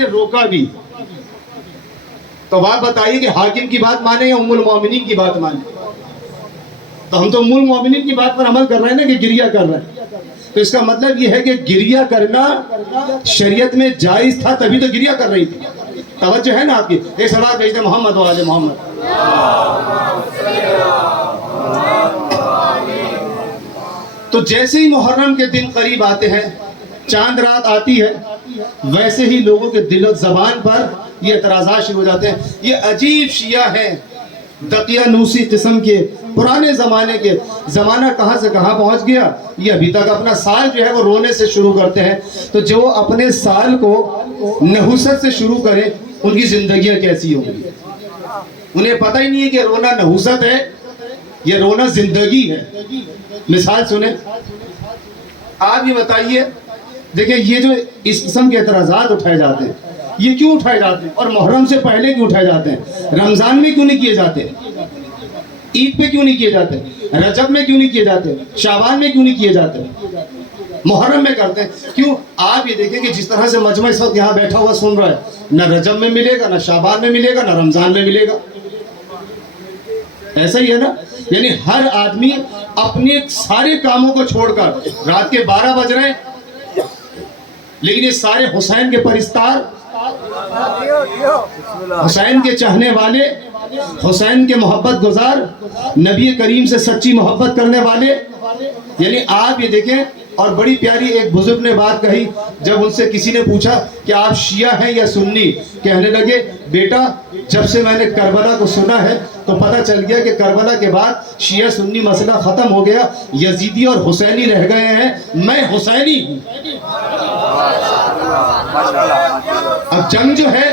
سے روکا بھی. تو آپ بتائیے کہ حاکم کی بات مانے یا ام المومنین کی بات مانے؟ تو ہم تو ام المومنین کی بات پر عمل کر رہے ہیں نا کہ گریہ کر رہے ہیں. تو اس کا مطلب یہ ہے کہ گریہ کرنا شریعت میں جائز تھا، تبھی تو گریہ کر رہی تھی. توجہ ہے نا آپ کی؟ ایک صلوات بھیجتے محمد و آل محمد. تو جیسے ہی محرم کے دن قریب آتے ہیں، چاند رات آتی ہے، ویسے ہی لوگوں کے دل و زبان پر یہ اعتراضات شروع ہو جاتے ہیں. یہ عجیب شیعہ ہیں، دقیانوسی قسم کے، پرانے زمانے کے. زمانہ کہاں سے کہاں پہنچ گیا. یہ ابھی تک اپنا سال جو ہے وہ رونے سے شروع کرتے ہیں. تو جو اپنے سال کو نحوست سے شروع کریں، ان کی زندگیاں کیسی ہوں گی. انہیں پتہ ہی نہیں ہے کہ رونا نحوست ہے یہ رونا زندگی ہے. مثال سنیں. آپ یہ بتائیے، دیکھیں یہ جو اس قسم کے اعتراضات اٹھائے جاتے ہیں، یہ کیوں اٹھائے جاتے ہیں؟ اور محرم سے پہلے کیوں اٹھائے جاتے ہیں؟ رمضان میں کیوں نہیں کیے جاتے؟ عید پہ کیوں نہیں کیے جاتے؟ رجب میں کیوں نہیں کیے جاتے؟ شعبان میں کیوں نہیں کیے جاتے؟ محرم میں کرتے ہیں. کیوں؟ آپ یہ دیکھیں کہ جس طرح سے مجمع اس وقت یہاں بیٹھا ہوا سن رہا ہے، نہ رجب میں ملے گا، نہ شعبان میں ملے گا، نہ رمضان میں ملے گا. ایسا ہی ہے نا. یعنی ہر آدمی اپنے سارے کاموں کو چھوڑ کر، رات کے 12 بج رہے ہیں، لیکن یہ سارے حسین کے پرستار، حسین کے چاہنے والے، حسین کے محبت گزار، نبی کریم سے سچی محبت کرنے والے. یعنی آپ یہ دیکھیں. اور بڑی پیاری ایک بزرگ نے بات کہی، جب ان سے کسی نے پوچھا کہ آپ شیعہ ہیں یا سنی، کہنے لگے بیٹا جب سے میں نے کربلا کو سنا ہے تو پتہ چل گیا کہ کربلا کے بعد شیعہ سنی مسئلہ ختم ہو گیا، یزیدی اور حسینی رہ گئے ہیں، میں حسینی ہوں. اب جنگ جو ہے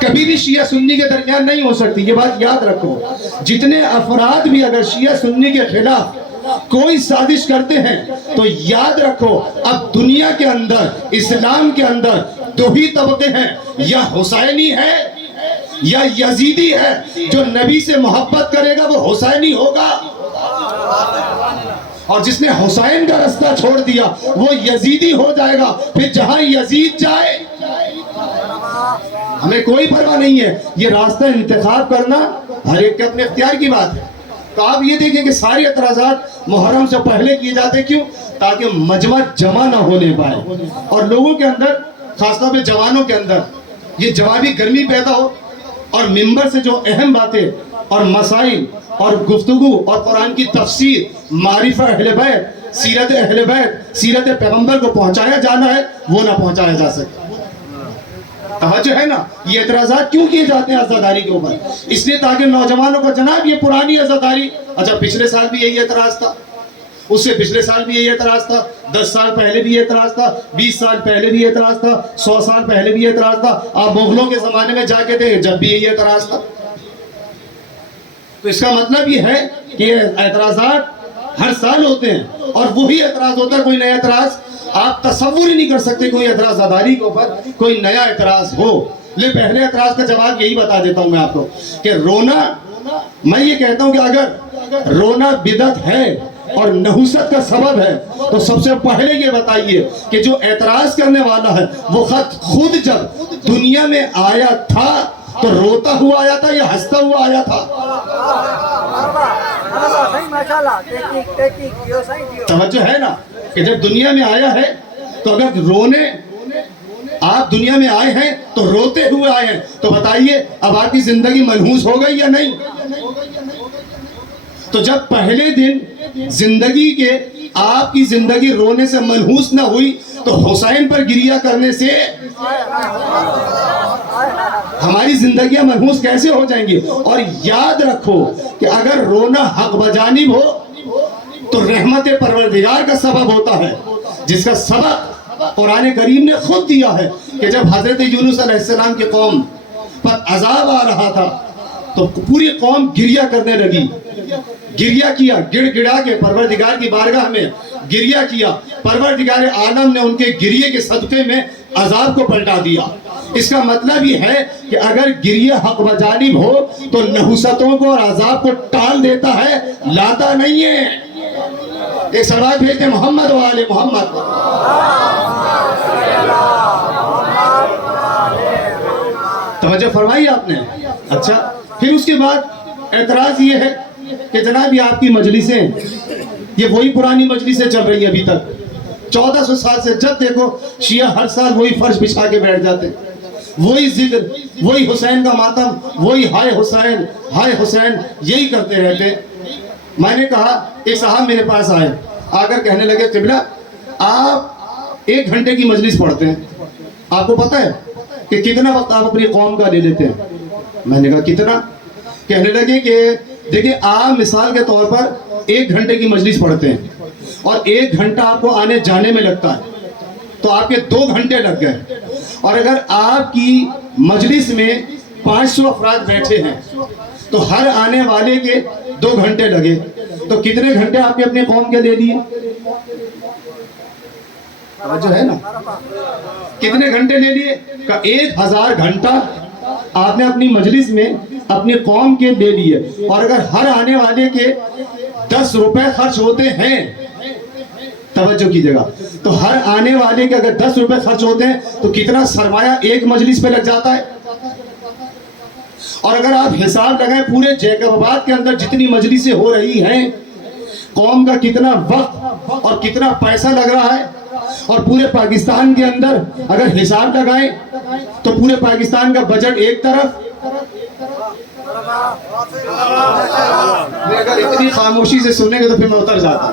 کبھی بھی شیعہ سنی کے درمیان نہیں ہو سکتی، یہ بات یاد رکھو. جتنے افراد بھی اگر شیعہ سنی کے خلاف کوئی سازش کرتے ہیں تو یاد رکھو اب دنیا کے اندر، اسلام کے اندر دو ہی طبقے ہیں، یا حسینی ہے یا یزیدی ہے. جو نبی سے محبت کرے گا وہ حسینی ہوگا، اور جس نے حسین کا رستہ چھوڑ دیا وہ یزیدی ہو جائے گا. پھر جہاں یزید جائے ہمیں کوئی پرواہ نہیں ہے. یہ راستہ انتخاب کرنا ہر ایک کے اپنے اختیار کی بات ہے. تو آپ یہ دیکھیں کہ سارے اعتراضات محرم سے پہلے کیے جاتے ہیں. کیوں؟ تاکہ مجمع جمع نہ ہونے پائے، اور لوگوں کے اندر، خاص طور پہ جوانوں کے اندر، یہ جوابی گرمی پیدا ہو، اور ممبر سے جو اہم باتیں اور مسائل اور گفتگو اور قرآن کی تفسیر، معرفت اہل بیت، سیرت اہل بیت، سیرت پیغمبر کو پہنچایا جانا ہے، وہ نہ پہنچایا جا سکے. توجہ ہے نا. یہ اعتراضات کیوں کیے جاتے ہیں عزاداری کے اوپر؟ اس لیے تاکہ نوجوانوں کو، جناب یہ پرانی عزاداری، اچھا پچھلے سال بھی یہی اعتراض تھا، اس سے پچھلے سال بھی یہی اعتراض تھا، 10 سال پہلے بھی یہ اعتراض تھا، 20 سال پہلے بھی یہ اعتراض تھا، 100 سال پہلے بھی یہ اعتراض تھا. آپ مغلوں کے زمانے میں جا کے دیکھیں جب بھی یہی اعتراض تھا. تو اس کا مطلب یہ ہے کہ یہ اعتراضات ہر سال ہوتے ہیں، اور وہی اعتراض ہوتا ہے، کوئی نیا اعتراض. آپ تصور ہی نہیں کر سکتے کوئی اعتراض عزاداری کے اوپر کوئی نیا اعتراض ہو. لے پہلے اعتراض کا جواب یہی بتا دیتا ہوں میں آپ کو کہ رونا، میں یہ کہتا ہوں کہ اگر رونا بدعت ہے اور نحوست کا سبب ہے تو سب سے پہلے یہ بتائیے کہ جو اعتراض کرنے والا ہے وہ خود جب دنیا میں آیا تھا تو روتا ہوا آیا تھا یا ہنستا ہوا آیا تھا؟ توجہ ہے نا کہ جب دنیا میں آیا ہے تو اگر رونے، آپ دنیا میں آئے ہیں تو روتے ہوئے آئے ہیں، تو بتائیے اب آپ کی زندگی منحوس ہو گئی یا نہیں؟ تو جب پہلے دن زندگی کے آپ کی زندگی رونے سے منحوس نہ ہوئی تو حسین پر گریہ کرنے سے ہماری زندگیاں منحوس کیسے ہو جائیں گی؟ اور یاد رکھو کہ اگر رونا حق بجانب ہو تو رحمت پروردگار کا سبب ہوتا ہے، جس کا سبب قرآن کریم نے خود دیا ہے کہ جب حضرت یونس علیہ السلام کی قوم پر عذاب آ رہا تھا تو پوری قوم گریہ کرنے لگی. گریہ کیا، گڑ گڑا کے پروردگار کی بارگاہ میں گریہ کیا. پروردگار عالم نے ان کے گریہ کے صدقے میں عذاب کو پلٹا دیا. اس کا مطلب یہ ہے کہ اگر گریہ حق بجانب ہو تو نحوستوں کو اور عذاب کو ٹال دیتا ہے، لاتا نہیں ہے. ایک صلوات بھیجتے محمد و آل محمد. توجہ فرمائی آپ نے. اچھا پھر اس کے بعد اعتراض یہ ہے کہ جناب یہ آپ کی مجلسیں یہ وہی پرانی مجلسیں چل رہی ہیں ابھی تک 1400 سال سے. جب دیکھو شیعہ ہر سال وہی فرش بچھا کے بیٹھ جاتے, وہی ذکر, وہی حسین کا ماتم, وہی ہائے حسین ہائے حسین, یہی کرتے رہتے. میں نے کہا ایک صاحب میرے پاس آئے, آ کر کہنے لگے قبلہ آپ 1 گھنٹے کی مجلس پڑھتے ہیں, آپ کو پتہ ہے کہ کتنا وقت آپ اپنی قوم کا لے لیتے ہیں؟ میں نے کہا کتنا؟ کہنے لگے کہ دیکھیں آپ مثال کے طور پر 1 گھنٹے کی مجلس پڑھتے ہیں اور 1 گھنٹہ آپ کو آنے جانے میں لگتا ہے تو آپ کے 2 گھنٹے لگ گئے. اور اگر آپ کی مجلس میں 500 افراد بیٹھے ہیں تو ہر آنے والے کے 2 گھنٹے لگے, تو کتنے گھنٹے آپ نے اپنے قوم کے لے لیے؟ جو ہے نا کتنے گھنٹے لے لیے؟ 1000 گھنٹہ آپ نے اپنی مجلس میں اپنی قوم کے لے لیے. اور اگر ہر آنے والے کے 10 روپے خرچ ہوتے ہیں, توجہ کیجئے گا, تو ہر آنے والے کے اگر 10 روپے خرچ ہوتے ہیں تو کتنا سرمایہ ایک مجلس پہ لگ جاتا ہے. اور اگر آپ حساب لگائیں پورے جیکب آباد کے اندر جتنی مجلسیں ہو رہی ہیں, قوم کا کتنا وقت اور کتنا پیسہ لگ رہا ہے, اور پورے پاکستان کے اندر اگر حساب لگائیں تو پورے پاکستان کا بجٹ ایک طرف. اگر اتنی خاموشی سے سنیں گے تو پھر میں اتر جاتا.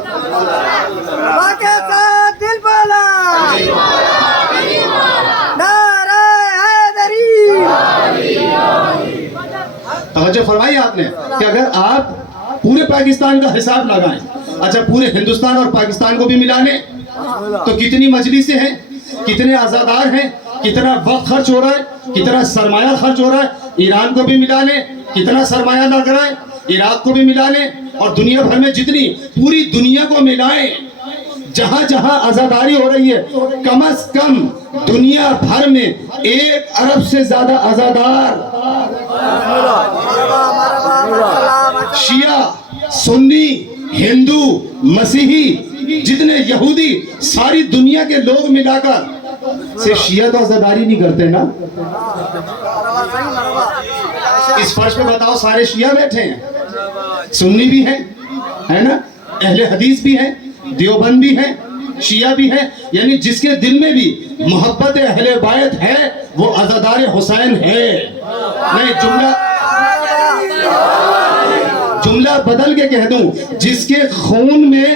توجہ فرمائی آپ نے کہ اگر آپ پورے پاکستان کا حساب لگائیں, اچھا پورے ہندوستان اور پاکستان کو بھی ملا لیں تو کتنی مجلسیں ہیں, کتنے عزادار ہیں, کتنا وقت خرچ ہو رہا ہے, کتنا سرمایہ خرچ ہو رہا ہے. ایران کو بھی ملا لیں کتنا سرمایہ لگ رہا ہے, عراق کو بھی ملا لیں, اور دنیا بھر میں جتنی پوری دنیا کو ملائیں, جہاں جہاں عزاداری ہو رہی ہے کم از کم دنیا بھر میں 1 ارب سے زیادہ عزادار, شیعہ, سنی, ہندو, مسیحی, جتنے یہودی, ساری دنیا کے لوگ ملا کر سے شیعہ تو عزاداری نہیں کرتے نا. اس فرش پہ بتاؤ سارے شیعہ بیٹھے ہیں, سنی بھی ہیں ہے نا, اہل حدیث بھی ہیں, دیوبند بھی ہیں, شیعہ بھی ہیں, یعنی جس کے دل میں بھی محبت اہل بیت ہے وہ عزادار حسین ہے. میں جملہ بدل کے کہہ دوں, جس کے خون میں,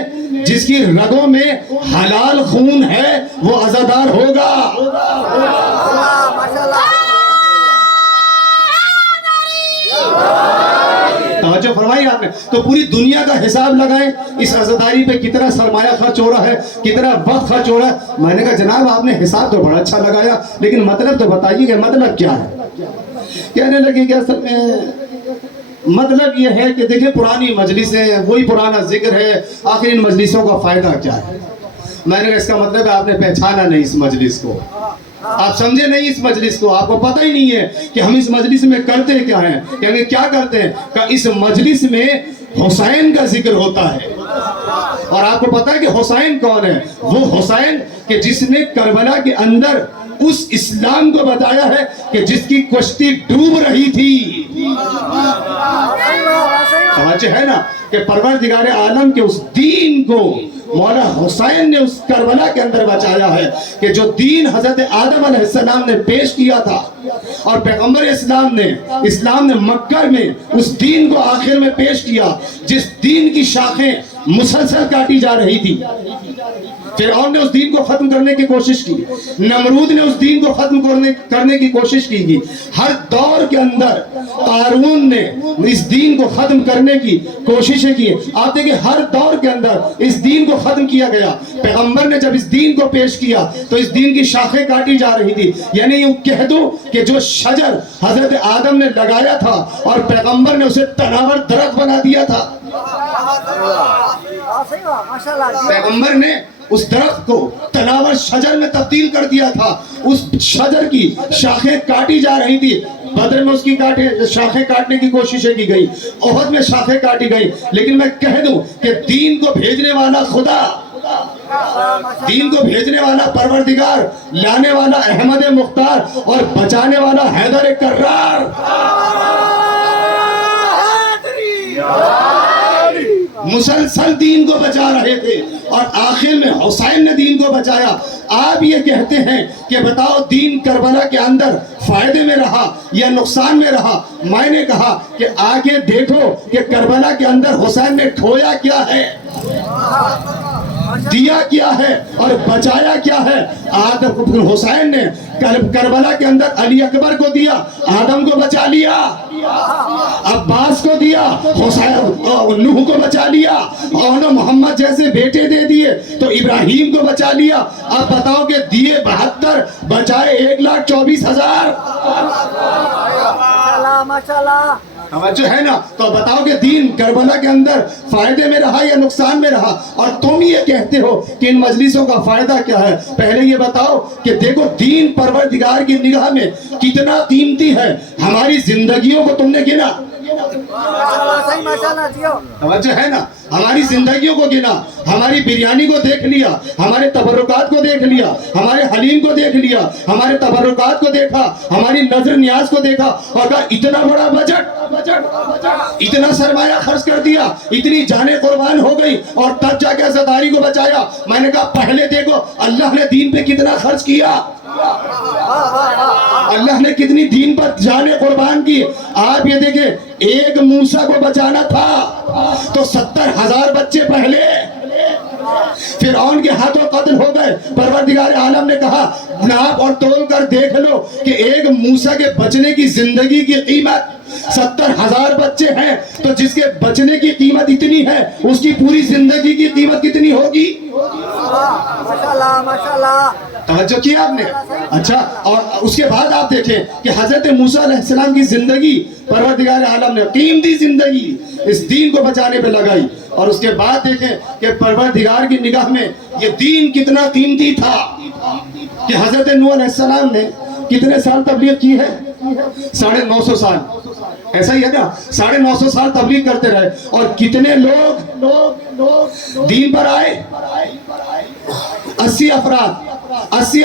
جس کی رگوں میں حلال خون ہے وہ عزادار ہوگا. توجہ فرمائی آپ نے. تو پوری دنیا کا حساب لگائیں اس عزاداری پہ کتنا سرمایہ خرچ ہو رہا ہے, کتنا وقت خرچ ہو رہا ہے. میں نے کہا جناب آپ نے حساب تو بڑا اچھا لگایا لیکن مطلب تو بتائیے کہ مطلب کیا ہے. کہنے لگے کہ اصل میں مطلب یہ ہے کہ دیکھیں پرانی مجلسیں, وہی پرانا ذکر ہے, آخر ان مجلسوں کا فائدہ کیا ہے. میں نے کہا اس کا مطلب ہے آپ نے پہچانا نہیں اس مجلس کو, آپ سمجھے نہیں اس مجلس کو, آپ کو پتہ ہی نہیں ہے کہ ہم اس مجلس میں کرتے کیا ہیں. یعنی کیا کرتے ہیں کہ اس مجلس میں حسین کا ذکر ہوتا ہے. اور آپ کو پتہ ہے کہ حسین کون ہے؟ وہ حسین کہ جس نے کربلا کے اندر اس اسلام کو بتایا ہے کہ جس کی کشتی ڈوب رہی تھی. سمجھے ہے نا کہ پروردگار عالم کے اس دین کو مولا حسین نے اس کربلا کے اندر بچایا ہے کہ جو دین حضرت آدم علیہ السلام نے پیش کیا تھا اور پیغمبر اسلام نے مکہ میں اس دین کو آخر میں پیش کیا, جس دین کی شاخیں مسلسل کاٹی جا رہی تھی. فرعون نے اس دین کو ختم کرنے کی کوشش کی, نمرود نے اس دین کو ختم کرنے کی کوشش کی. ہر دور کے اندر قارون نے اس دین کو ختم کرنے کی کوششیں کی. آپ دیکھیں ہر دور کے اندر اس دین کو ختم کیا گیا. پیغمبر نے جب اس دین کو پیش کیا تو اس دین کی شاخیں کاٹی جا رہی تھی. یعنی یوں کہہ دوں کہ جو شجر حضرت آدم نے لگایا تھا اور پیغمبر نے اسے تناور درخت بنا دیا تھا, پیغمبر نے اس درخت کو تناور شجر میں تبدیل کر دیا تھا. اس شجر کی شاخیں کاٹی جا رہی تھی. بدر میں اس کی شاخیں کاٹنے کی کوششیں کی گئی, احد میں شاخیں کاٹی گئی. لیکن میں کہہ دوں کہ دین کو بھیجنے والا خدا دین کو بھیجنے والا پروردگار، لانے والا احمد مختار اور بچانے والا حیدر کرار۔ مسلسل دین کو بچا رہے تھے اور آخر میں حسین نے دین کو بچایا۔ آپ یہ کہتے ہیں کہ بتاؤ دین کربلا کے اندر فائدے میں رہا یا نقصان میں رہا؟ میں نے کہا کہ آگے دیکھو کہ کربلا کے اندر حسین نے کھویا کیا ہے، دیا کیا ہے اور بچایا کیا ہے۔ حسین نے کربلا کے اندر علی اکبر کو دیا، آدم کو بچا لیا، عباس کو دیا، نوح کو بچا لیا، اور محمد جیسے بیٹے دے دیے تو ابراہیم کو بچا لیا۔ اب بتاؤ کہ دیے 72، بچائے 1,24,000۔ ماشاءاللہ جو ہے نا، تو بتاؤ کہ دین کربلا کے اندر فائدے میں رہا یا نقصان میں رہا؟ اور تم یہ کہتے ہو کہ ان مجلسوں کا فائدہ کیا ہے؟ پہلے یہ بتاؤ کہ دیکھو دین پروردگار کی نگاہ میں کتنا قیمتی ہے۔ ہماری زندگیوں کو تم نے گنا، توجہ ہے نا، ہماری زندگیوں کو گنا، ہماری بریانی کو دیکھ لیا، ہمارے تبرکات کو دیکھ لیا، ہمارے حلیم کو دیکھ لیا، ہمارے تبرکات کو دیکھا، ہماری نظر نیاز کو دیکھا اور کہا اتنا بڑا بجٹ، اتنا سرمایہ خرچ کر دیا، اتنی جانیں قربان ہو گئی اور تب جا کے عزاداری کو بچایا۔ میں نے کہا پہلے دیکھو اللہ نے دین پہ کتنا خرچ کیا، اللہ نے کتنی دین پر جانیں قربان کی۔ آپ یہ دیکھیں، ایک موسیٰ کو بچانا تھا تو 70,000 بچے پہلے فرعون کے ہاتھوں قتل ہو گئے۔ پروردگار عالم نے کہا ناپ اور تول کر دیکھ لو کہ ایک موسیٰ کے بچنے کی زندگی کی قیمت 70,000 بچے ہیں، تو جس کے بچنے کی قیمت اتنی ہے اس کی پوری زندگی کی قیمت کتنی ہوگی؟ ماشاءاللہ ماشاءاللہ، توجہ کیا آپ نے؟ اچھا، اور اس کے بعد آپ دیکھیں کہ حضرت موسیٰ علیہ السلام کی زندگی پروردگار عالم نے قیمتی زندگی اس دین کو بچانے پہ لگائی، اور اس کے بعد دیکھیں کہ پروردگار کی نگاہ میں یہ دین کتنا قیمتی تھا کہ حضرت نوح علیہ السلام نے کتنے سال تبلیغ کی ہے؟ 950 سال، ایسا ہی ہے نا، 950 سال تبلیغ کرتے رہے اور کتنے لوگ دین پر آئے؟ 80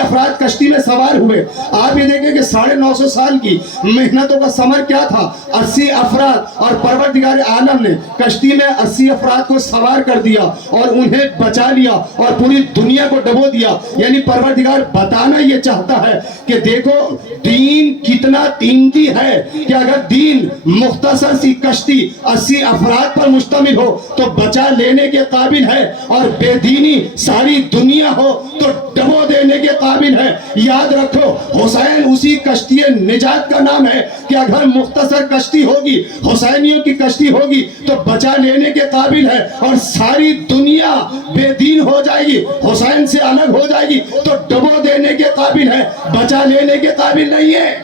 افراد کشتی میں سوار ہوئے۔ آپ یہ دیکھیں کہ 950 سال کی محنتوں کا ثمر کیا تھا؟ 80 افراد، اور پروردگار عالم نے کشتی میں 80 افراد کو سوار کر دیا اور انہیں بچا لیا اور پوری دنیا کو ڈبو دیا۔ یعنی پروردگار بتانا یہ چاہتا ہے کہ دیکھو دین کتنا قیمتی ہے کہ اگر دین مختصر سی کشتی 80 افراد پر مشتمل ہو تو بچا لینے کے قابل ہے، اور بے دینی ساری دنیا ہو تو ڈبو دینے کے قابل ہے۔ یاد رکھو حسین اسی کشتی نجات کا نام ہے کہ اگر مختصر کشتی ہوگی، حسینیوں کی کشتی ہوگی تو بچا لینے کے قابل ہے، اور ساری دنیا بے دین ہو جائے گی، حسین سے الگ ہو جائے گی تو ڈبو دینے کے قابل ہے، بچا لینے کے قابل نہیں ہے۔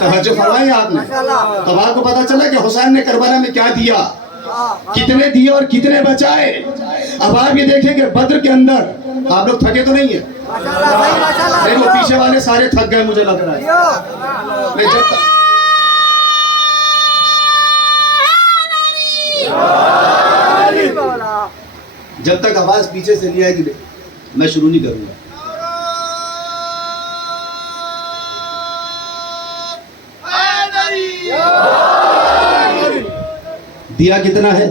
توجہ فرمائی آپ نے؟ تب آپ کو پتا چلا کہ حسین نے کربلا میں کیا دیا، کتنے دیے اور کتنے بچائے۔ اب آپ یہ دیکھیں کہ بدر کے اندر آپ لوگ تھکے تو نہیں ہیں؟ نہیں، وہ پیچھے والے سارے تھک گئے مجھے لگ رہا ہے۔ جب تک آواز پیچھے سے نہیں آئے گی میں شروع نہیں کروں گا۔ دیا کتنا ہے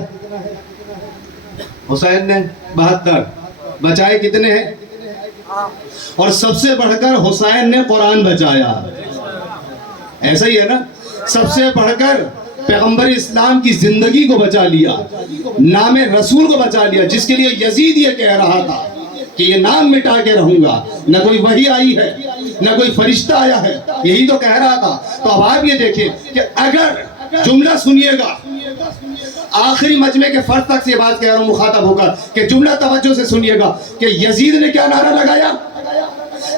حسین نے؟ 72۔ بچائے کتنے ہیں؟ اور سب سے بڑھ کر حسین نے قرآن بچایا، ایسا ہی ہے نا؟ سب سے بڑھ کر پیغمبر اسلام کی زندگی کو بچا لیا، نام رسول کو بچا لیا، جس کے لیے یزید یہ کہہ رہا تھا کہ یہ نام مٹا کے رہوں گا، نہ کوئی وحی آئی ہے نہ کوئی فرشتہ آیا ہے، یہی تو کہہ رہا تھا۔ تو اب آپ یہ دیکھیں کہ اگر جملہ سنیے گا، آخری مجمع کے فرد تک سے یہ بات کہہ رہا ہوں مخاطب ہو کر کہ جملہ توجہ سے سنیے گا کہ یزید نے کیا نعرہ لگایا؟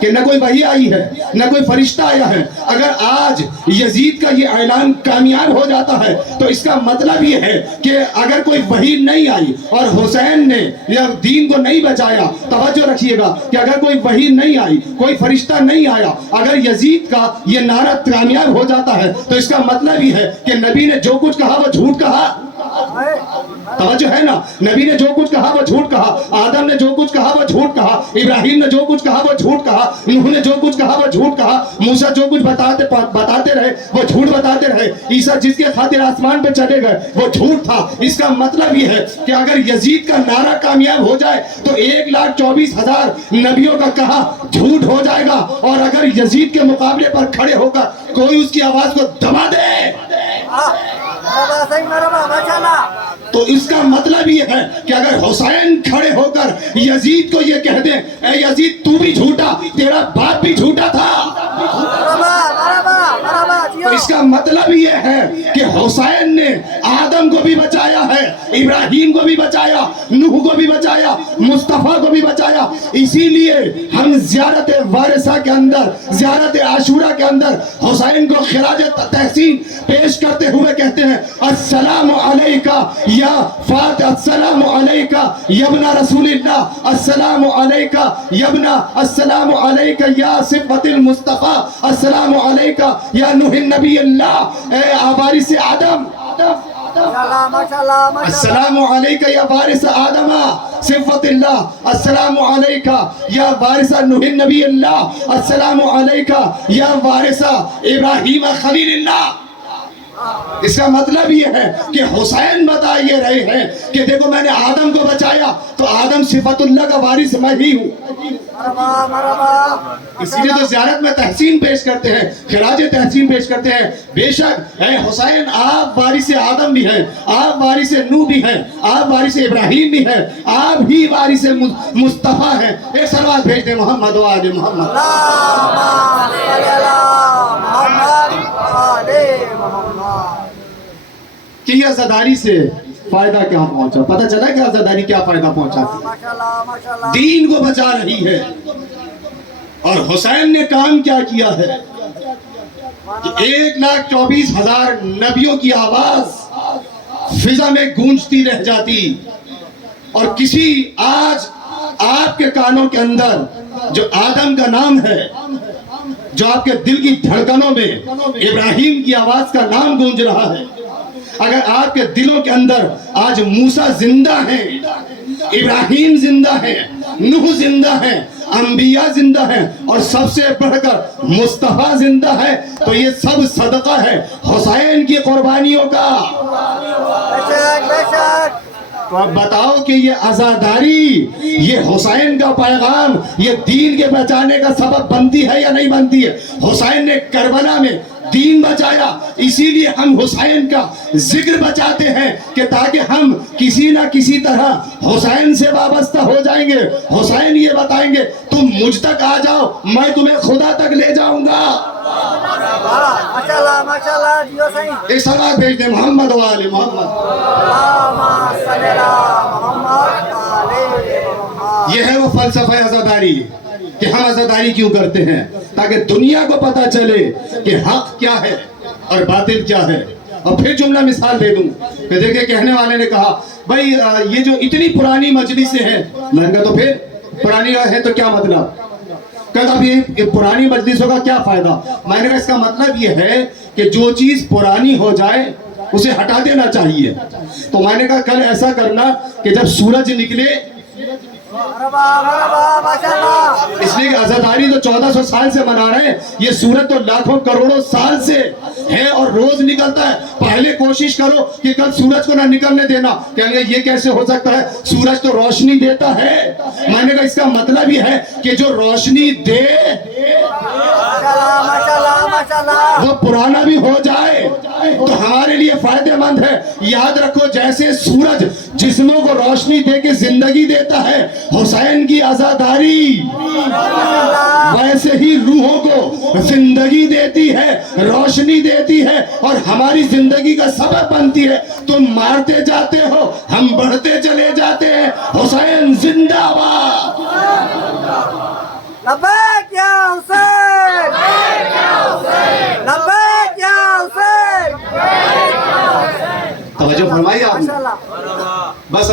کہ نہ کوئی وحی آئی ہے نہ کوئی فرشتہ آیا ہے. اگر آج یزید کا یہ اعلان کامیاب ہو جاتا ہے تو اس کا مطلب یہ ہے کہ اگر کوئی وحی نہیں آئی اور حسین نے یا دین کو نہیں بچایا, توجہ رکھیے گا کہ اگر کوئی وحی نہیں آئی, کوئی فرشتہ نہیں آیا, اگر یزید کا یہ نعرہ کامیاب ہو جاتا ہے تو اس کا مطلب یہ ہے کہ نبی نے جو کچھ کہا وہ جھوٹ کہا. توجہ ہے نا, نبی نے جو کچھ کہا وہ جھوٹ کہا, آدم نے جو کچھ کہا وہ جھوٹ کہا, ابراہیم نے جو کچھ کہا وہ جھوٹ کہا, نوح نے جو کچھ کہا وہ جھوٹ کہا, موسیٰ جو کچھ بتاتے رہے وہ جھوٹ بتاتے رہے, عیسیٰ جس کے خاطر آسمان پہ چلے گئے وہ جھوٹ تھا. اس کا مطلب یہ ہے کہ اگر یزید کا نعرہ کامیاب ہو جائے تو 1,24,000 نبیوں کا کہا جھوٹ ہو جائے گا, اور اگر یزید کے مقابلے پر کھڑے ہو کر کوئی اس کی آواز کو دبا دے تو اس کا مطلب یہ ہے کہ اگر حسین کھڑے ہو کر یزید کو یہ کہہ دیں, اے یزید تو بھی جھوٹا, تیرا باپ بھی جھوٹا تھا, تو اس کا مطلب یہ ہے کہ حسین نے آدم کو بھی بچایا ہے, ابراہیم کو بھی بچایا, نوح کو بھی بچایا, مصطفیٰ کو بھی بچایا. اسی لیے ہم زیارت وارثہ کے اندر, زیارت عاشورہ کے اندر حسین کو خراج تحسین پیش کرتے ہوئے کہتے ہیں السلام علیکہ یا فاتح, السلام علیکہ یبن رسول اللہ, السلام علیکہ یبن, السلام علیکہ یا صفت المصطفیٰ, السلام علیکہ یا نوح النبی اللہ, اے وارث آدم, السلام علیکہ یا وارث آدم صفت اللہ, السلام علیکہ یا وارث نوح النبی اللہ, السلام علیکہ یا وارث ابراہیم خلیل اللہ. اس کا مطلب یہ ہے کہ حسین بتا یہ رہے ہیں کہ دیکھو میں نے آدم کو بچایا تو آدم صفت اللہ کا وارث میں ہی ہوں. اسی لیے تو زیارت میں تحسین پیش کرتے ہیں, خراج تحسین پیش کرتے ہیں. بے شک اے حسین آپ وارث آدم بھی ہیں, آپ وارث نوح بھی ہیں, آپ وارث ابراہیم بھی ہیں, آپ ہی وارث مصطفیٰ ہیں. ایک سلوات بھیج دیں محمد و آل محمد. کہ یہ عزاداری سے فائدہ کیا پہنچا, پتہ چلا کہ عزاداری کیا فائدہ پہنچا, دین کو بچا رہی ہے. اور حسین نے کام کیا کیا ہے کہ 1,24,000 نبیوں کی آواز فضا میں گونجتی رہ جاتی, اور کسی آج آپ کے کانوں کے اندر جو آدم کا نام ہے, جو آپ کے دل کی دھڑکنوں میں ابراہیم کی آواز کا نام گونج رہا ہے, اگر آپ کے دلوں کے اندر آج موسیٰ زندہ ہیں, ابراہیم زندہ ہیں, نوح زندہ ہیں, انبیاء زندہ ہیں, اور سب سے بڑھ کر مصطفیٰ زندہ ہے, تو یہ سب صدقہ ہے حسین کی قربانیوں کا. تو اب بتاؤ کہ یہ عزاداری, یہ حسین کا پیغام, یہ دین کے بچانے کا سبب بنتی ہے یا نہیں بنتی ہے؟ حسین نے کربلا میں دین بچایا, اسی لیے ہم حسین کا ذکر بچاتے ہیں کہ تاکہ ہم کسی نہ کسی طرح حسین سے وابستہ ہو جائیں گے. حسین یہ بتائیں گے تم مجھ تک آ جاؤ, میں تمہیں خدا تک لے جاؤں گا. ایک صلوات بھیج دیں محمد و آل محمد. یہ ہے وہ فلسفہ عزاداری کہ ہم عزاداری کیوں کرتے ہیں, تاکہ دنیا کو پتا چلے کہ حق کیا ہے اور باطل کیا ہے. اور پھر جملہ مثال دے دوں کہ دیکھیں کہنے والے نے کہا بھائی یہ جو اتنی پرانی مجلسیں ہیں, میں نے کہا تو پھر پرانی ہے تو کیا مطلب, کہا اب یہ پرانی مجلسوں کا کیا فائدہ. میں نے کہا اس کا مطلب یہ ہے کہ جو چیز پرانی ہو جائے اسے ہٹا دینا چاہیے. تو میں نے کہا کل ایسا کرنا کہ جب سورج نکلے, اس لیے کہ عزاداری تو 1400 سال سے منا رہے ہیں, یہ سورج تو لاکھوں کروڑوں سال سے ہے اور روز نکلتا ہے. پہلے کوشش کرو کہ کل سورج کو نہ نکلنے دینا. کہیں گے یہ کیسے ہو سکتا ہے, سورج تو روشنی دیتا ہے. میں نے کہا اس کا مطلب یہ ہے کہ جو روشنی دے وہ پرانا بھی ہو جائے تو ہمارے لیے فائدہ مند ہے. یاد رکھو جیسے سورج جسموں کو روشنی دے کے زندگی دیتا ہے, حسین کی عزاداری ویسے ہی روحوں کو زندگی دیتی ہے, روشنی دیتی ہے, اور ہماری زندگی کا سبب بنتی ہے. تم مارتے جاتے ہو, ہم بڑھتے چلے جاتے ہیں. حسین زندہ باد. لبیک یا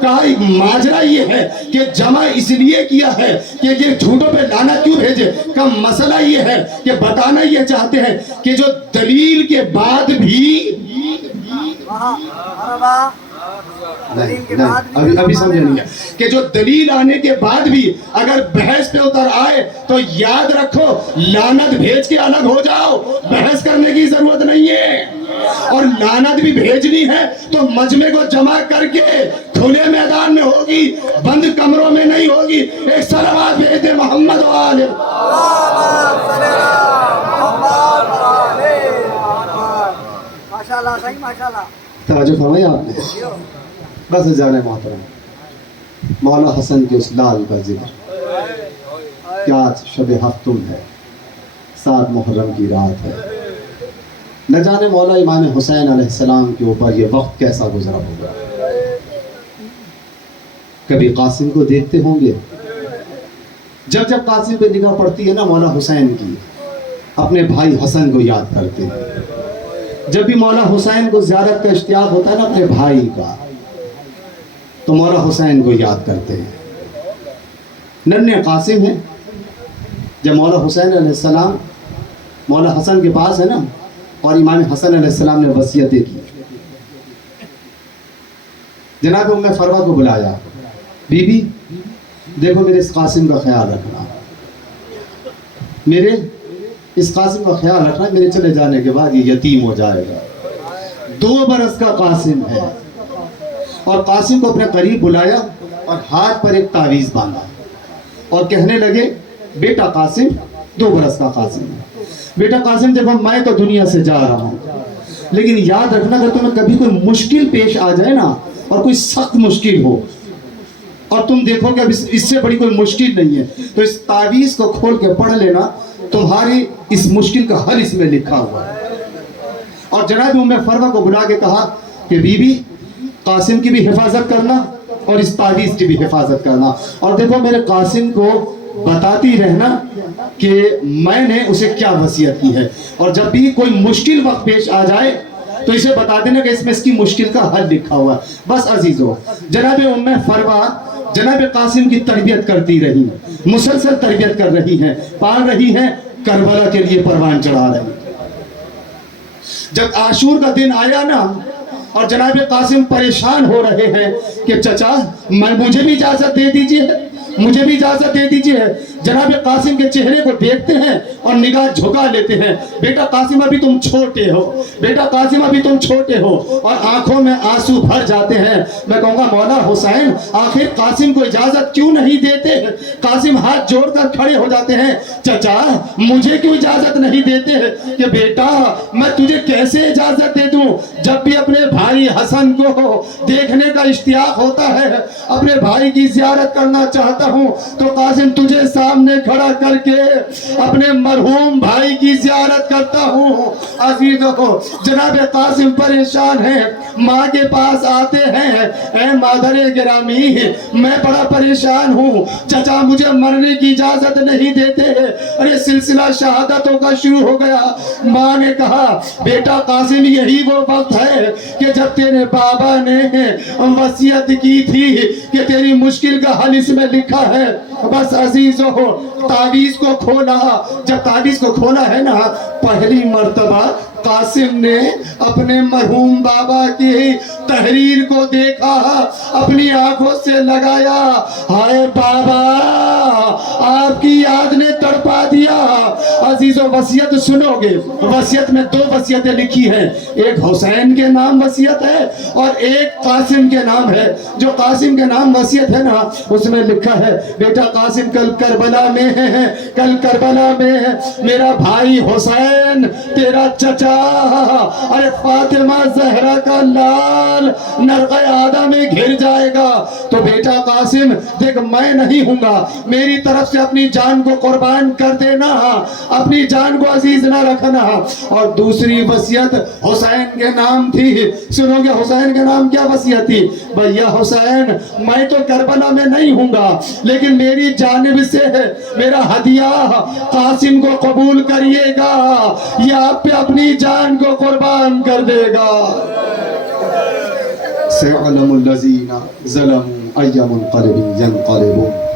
کہا ماجرا یہ ہے کہ جمع اس لیے کیا ہے کہ یہ جھوٹوں پہ لعنت کیوں بھیجے؟ کا مسئلہ یہ ہے کہ بتانا یہ چاہتے ہیں کہ جو دلیل کے بعد بھی ابھی سمجھے نہیں ہے کہ جو دلیل آنے کے بعد بھی اگر بحث پہ اتر آئے تو یاد رکھو لعنت بھیج کے الگ ہو جاؤ، بحث کرنے کی ضرورت نہیں ہے۔ اور لعنت بھی بھیجنی ہے تو مجمع کو جمع کر کے کھلے میدان میں ہوگی، بند کمروں میں نہیں ہوگی۔ ایک صلوات بھیج دے محمد و آل ماشاءاللہ، صحیح ماشاءاللہ۔ توجہ فرمائی آپ نے؟ بس جانے محترم، مولا حسن کے اس لال کا ذکر کہ آج شب ہفتم ہے، 7 محرم کی رات ہے، نہ جانے مولا امام حسین علیہ السلام کے اوپر یہ وقت کیسا گزرا ہوگا۔ کبھی قاسم کو دیکھتے ہوں گے، جب جب قاسم پہ نگاہ پڑتی ہے نا مولا حسین کی، اپنے بھائی حسن کو یاد کرتے ہیں۔ جب بھی مولا حسین کو زیارت کا اشتیاق ہوتا ہے نا اپنے بھائی کا، تو مولا حسین کو یاد کرتے ہیں۔ ننھے قاسم ہیں، جب مولا حسین علیہ السلام مولا حسن کے پاس ہے نا، اور امام حسن علیہ السلام نے وصیتیں کی، جناب ام فروہ کو بلایا، بی بی دیکھو میرے اس قاسم کا خیال رکھنا، میرے اس قاسم کا خیال رکھنا، میرے چلے جانے کے بعد یہ یتیم ہو جائے گا۔ 2 برس کا قاسم ہے، اور قاسم کو اپنے قریب بلایا اور ہاتھ پر ایک تعویذ باندھا اور کہنے لگے بیٹا قاسم، 2 برس کا قاسم ہے، بیٹا قاسم دیکھو میں تو دنیا سے جا رہا ہوں، لیکن یاد رکھنا اگر تمہیں کبھی کوئی مشکل پیش آ جائے نا، اور کوئی سخت مشکل ہو، اور تم دیکھو کہ اب اس سے بڑی کوئی مشکل نہیں ہے، تو اس تعویذ کو کھول کے پڑھ لینا، تمہاری اس مشکل کا حل اس میں لکھا ہوا ہے۔ اور جناب ام فروہ کو بلا کے کہا کہ بی بی قاسم کی بھی حفاظت کرنا اور اس تعویذ کی بھی حفاظت کرنا، اور دیکھو میرے قاسم کو بتاتی رہنا کہ میں نے اسے کیا وصیت کی ہے، اور جب بھی کوئی مشکل وقت پیش آ جائے تو اسے بتا دینا کہ اس میں اس کی مشکل کا حل لکھا ہوا ہے۔ بس عزیزو، جناب ام فروہ جناب قاسم کی تربیت کرتی رہی، مسلسل تربیت کر رہی ہیں، پال رہی ہیں، کربلا کے لیے پروان چڑھا رہی۔ جب عاشور کا دن آیا نا، اور جناب قاسم پریشان ہو رہے ہیں کہ چچا مجھے بھی اجازت دے دیجئے، مجھے بھی اجازت دے دیجئے، جناب قاسم کے چہرے کو دیکھتے ہیں اور نگاہ جھکا لیتے ہیں، بیٹا قاسم ابھی تم چھوٹے ہو، بیٹا قاسم ابھی تم چھوٹے ہو، اور آنکھوں میں آنسو بھر جاتے ہیں۔ میں کہوں گا مولا حسین آخر قاسم کو اجازت کیوں نہیں دیتے؟ قاسم ہاتھ جوڑ کر کھڑے ہو جاتے ہیں، چچا مجھے کیوں اجازت نہیں دیتے؟ کہ بیٹا میں تجھے کیسے اجازت دے دوں؟ جب بھی اپنے بھائی حسن کو دیکھنے کا اشتیاق ہوتا ہے، اپنے بھائی کی زیارت کرنا چاہتا ہوں، تو قاسم تجھے سامنے کھڑا کر کے اپنے مرحوم بھائی کی زیارت کرتا ہوں۔ عزیزوں کو جناب قاسم پریشان ہیں، ماں کے پاس آتے ہیں، اے مادر گرامی میں بڑا پریشان ہوں، چچا مجھے مرنے کی اجازت نہیں دیتے۔ ارے سلسلہ شہادتوں کا شروع ہو گیا۔ ماں نے کہا بیٹا قاسم یہی وہ وقت ہے کہ جب تیرے بابا نے وصیت کی تھی کہ تیری مشکل کا حل اس میں لکھا ہے۔ بس عزیزو تعویذ کو کھولا، جب تعویذ کو کھولا ہے نا، پہلی مرتبہ قاسم نے اپنے مرحوم بابا کی تحریر کو دیکھا، اپنی آنکھوں سے لگایا، ہائے بابا آپ کی یاد نے تڑپا دیا۔ عزیزو وصیت سنو گے، وصیت میں 2 وصیتیں لکھی ہیں، ایک حسین کے نام وصیت ہے اور ایک قاسم کے نام ہے۔ جو قاسم کے نام وصیت ہے نا، اس میں لکھا ہے بیٹا قاسم کل کربلا میں ہے، کل کربلا میں ہے، میرا بھائی حسین تیرا چچا ارے فاطمہ زہرا کا لال نرغہ آدھا میں گھر جائے گا، تو بیٹا قاسم دیکھ میں نہیں ہوں گا، میری طرف سے اپنی جان کو قربان کر دینا، اپنی جان کو عزیز نہ رکھنا۔ اور دوسری وصیت حسین کے نام تھی، سنو گے حسین کے نام کیا وصیت تھی؟ بھیا حسین میں تو کربلا میں نہیں ہوں گا، لیکن میری جانب سے میرا ہدیہ قاسم کو قبول کریے گا، یہ آپ پہ اپنی جان کو قربان کر دے گا۔ سيعلم الذين ظلموا أي منقلب ينقلبون